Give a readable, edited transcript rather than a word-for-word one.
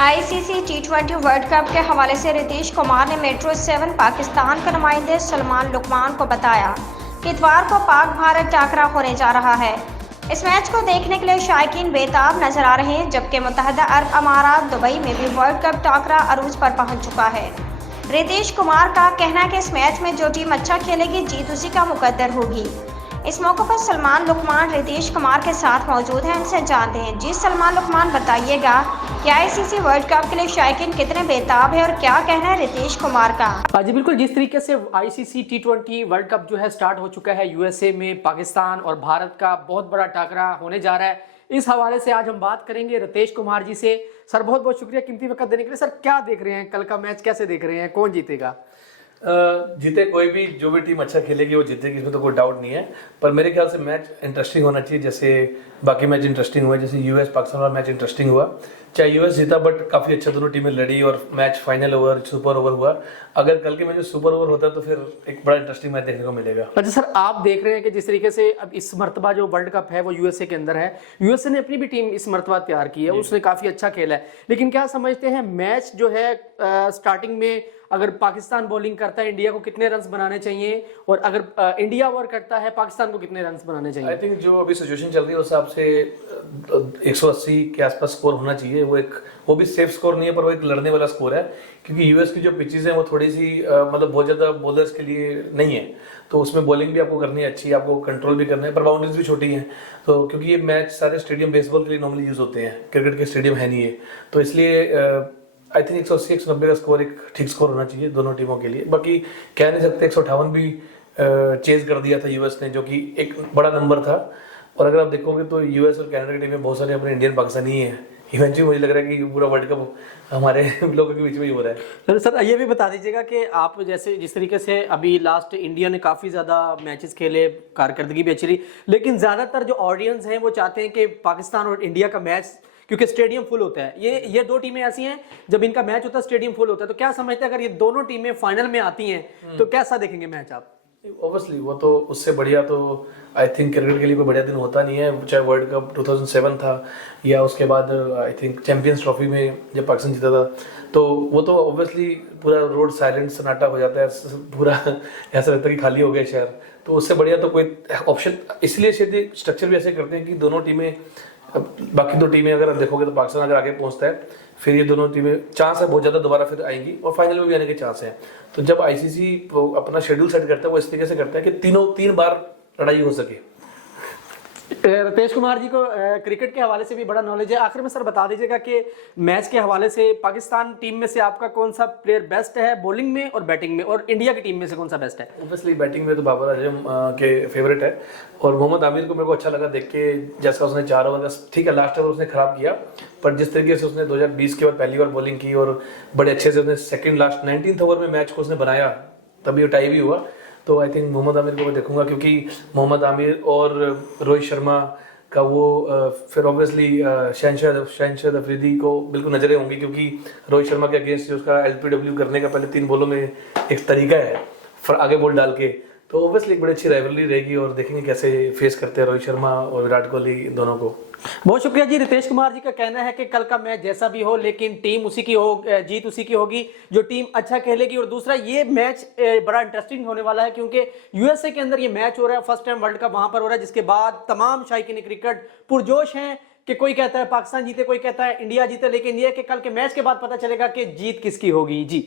ICC टी20 world cup के हवाले से रितेश कुमार ने मेट्रो 7 पाकिस्तान के नुमाइंदे सलमान लुकमान को बताया कि इतवार को पाक भारत टाकरा होने जा रहा है। इस मैच को देखने के लिए शायकीन बेताब नजर आ रहे हैं, जबकि मुत्तहदा अरब अमारात दुबई में भी वर्ल्ड कप टाकरा अरूज पर पहुंच चुका है। रितेश कुमार का कहना है कि इस मैच में जो टीम अच्छा खेलेगी जीत उसी का मुकद्दर होगी। इस मौके पर सलमान लुकमान रितेश कुमार के साथ मौजूद हैं, उनसे जानते हैं। जी सलमान लुकमान, बताइएगा कि आईसीसी वर्ल्ड कप के लिए शायकीन कितने बेताब है और क्या कहना है रितेश कुमार का। जी बिल्कुल, जिस तरीके से आईसीसी टी20 वर्ल्ड कप जो है स्टार्ट हो चुका है, यूएसए में पाकिस्तान और भारत का बहुत बड़ा टाकरा होने जा रहा है। इस हवाले से आज हम बात करेंगे रितेश कुमार जी से। सर बहुत बहुत शुक्रिया कीमती वक्त देने के लिए। सर क्या देख रहे हैं, कल का मैच कैसे देख रहे हैं, कौन जीतेगा? जीते कोई भी, जो भी टीम अच्छा खेलेगी वो जीतेगी, इसमें तो कोई डाउट नहीं है। पर मेरे ख्याल से मैच इंटरेस्टिंग होना चाहिए, जैसे बाकी मैच इंटरेस्टिंग हुए, जैसे यूएस पाकिस्तान वाला मैच इंटरेस्टिंग हुआ। चाहे यूएस जीता बट काफ़ी अच्छा दोनों टीमें लड़ी और match final over super over हुआ। अगर कल के मैच में सुपर ओवर होता तो फिर एक बड़ा इंटरेस्टिंग मैच देखने को मिलेगा। अच्छा सर, आप देख रहे हैं कि जिस तरीके से अब इस मरतबा जो वर्ल्ड कप है वो यूएसए के अंदर है, यूएसए ने अपनी भी टीम इस मरतबा तैयार की है, उसने काफ़ी अच्छा खेला है। लेकिन क्या समझते हैं मैच जो है स्टार्टिंग में अगर पाकिस्तान बॉलिंग करता है इंडिया को कितने रन्स बनाने चाहिए, और अगर इंडिया ओवर करता है पाकिस्तान को कितने रन्स बनाने चाहिए? आई थिंक जो अभी सिचुएशन चल रही है उस हिसाब से 180 के आसपास स्कोर होना चाहिए। वो भी सेफ स्कोर नहीं है, पर वो एक लड़ने वाला स्कोर है, क्योंकि यूएस की जो पिचेस हैं वो थोड़ी सी मतलब बहुत ज़्यादा बॉलर्स के लिए नहीं है। तो उसमें बॉलिंग भी आपको करनी है अच्छी, आपको कंट्रोल भी करना है, पर बाउंड्रीज भी छोटी हैं। तो क्योंकि ये मैच सारे स्टेडियम बेसबॉल के लिए नॉर्मली यूज़ होते हैं, क्रिकेट के स्टेडियम है नहीं है, तो इसलिए आई थिंक 180 190 का स्कोर एक ठीक स्कोर होना चाहिए दोनों टीमों के लिए। बाकी कह नहीं सकते, 158 भी चेज कर दिया था यूएस ने, जो कि एक बड़ा नंबर था। और अगर आप देखोगे तो यूएस और कनाडा की टीम में बहुत सारे अपने इंडियन पाकिस्तानी हैं। इवेंचुअली मुझे लग रहा है कि पूरा वर्ल्ड कप हमारे लोगों के बीच में ही हो रहा है। सर ये भी बता दीजिएगा कि आप जैसे जिस तरीके से अभी लास्ट इंडिया ने काफ़ी ज़्यादा मैचेस खेले, कारकर्दगी भी अच्छी रही, लेकिन ज़्यादातर जो ऑडियंस हैं वो चाहते हैं कि पाकिस्तान और इंडिया का मैच, क्योंकि स्टेडियम फुल होता है। ये दो टीमें ऐसी हैं जब इनका मैच होता है स्टेडियम फुल होता है। तो क्या समझते हैं अगर ये दोनों टीमें फाइनल में आती हैं तो कैसा देखेंगे मैच आप? ऑब्वियसली वो तो उससे बढ़िया तो आई थिंक क्रिकेट के लिए कोई बढ़िया दिन होता नहीं है। चाहे वर्ल्ड कप 2007 था या उसके बाद आई थिंक चैंपियंस ट्रॉफी में जब पाकिस्तान जीता था, तो वो तो ऑब्वियसली पूरा रोड साइलेंट सन्नाटा हो जाता है, पूरा ऐसा लगता है कि खाली हो गया शहर। तो उससे बढ़िया तो कोई ऑप्शन, इसलिए शायद स्ट्रक्चर भी ऐसे करते हैं कि दोनों टीमें, बाकी दो टीमें अगर आप देखोगे तो पाकिस्तान अगर आगे पहुंचता है फिर ये दोनों टीमें चांस है बहुत ज़्यादा दोबारा फिर आएंगी और फाइनल में भी आने के चांस हैं। तो जब आईसीसी अपना शेड्यूल सेट करता है वो इस तरीके से करता है कि तीन बार लड़ाई हो सके। रितेश कुमार जी को क्रिकेट के हवाले से भी बड़ा नॉलेज है। आखिर में सर बता दीजिएगा कि मैच के हवाले से पाकिस्तान टीम में से आपका कौन सा प्लेयर बेस्ट है बॉलिंग में और बैटिंग में, और इंडिया की टीम में से कौन सा बेस्ट है? ऑब्वियसली बैटिंग में तो बाबर आजम के फेवरेट है, और मोहम्मद आमिर को मेरे को अच्छा लगा देख के, जैसा उसने 4 ओवर, ठीक है लास्ट ओवर उसने खराब किया, पर जिस तरीके से उसने 2020 के बाद पहली बार बॉलिंग की और बड़े अच्छे से उसने सेकंड लास्ट 19th ओवर में मैच को उसने बनाया, तभी वो टाई भी हुआ। तो आई थिंक मोहम्मद आमिर को मैं देखूंगा, क्योंकि मोहम्मद आमिर और रोहित शर्मा का वो फिर ऑब्वियसली शहनशाह अफरीदी को बिल्कुल नजरें होंगी, क्योंकि रोहित शर्मा के अगेंस्ट उसका एलपीडब्ल्यू करने का पहले 3 बॉलों में एक तरीका है आगे बॉल डाल के, तो ऑब्वियसली एक बड़ी अच्छी राइवलरी रहेगी और देखेंगे कैसे फेस करते हैं रोहित शर्मा और विराट कोहली दोनों को। बहुत शुक्रिया जी। रितेश कुमार जी का कहना है कि कल का मैच जैसा भी हो लेकिन टीम उसी की हो, जीत उसी की होगी जो टीम अच्छा खेलेगी। और दूसरा ये मैच बड़ा इंटरेस्टिंग होने वाला है, क्योंकि यूएसए के अंदर ये मैच हो रहा है, फर्स्ट टाइम वर्ल्ड कप वहां पर हो रहा है, जिसके बाद तमाम शायकीन क्रिकेट पुरजोश हैं कि कोई कहता है पाकिस्तान जीते, कोई कहता है इंडिया जीते, लेकिन ये कि कल के मैच के बाद पता चलेगा कि जीत किसकी होगी। जी।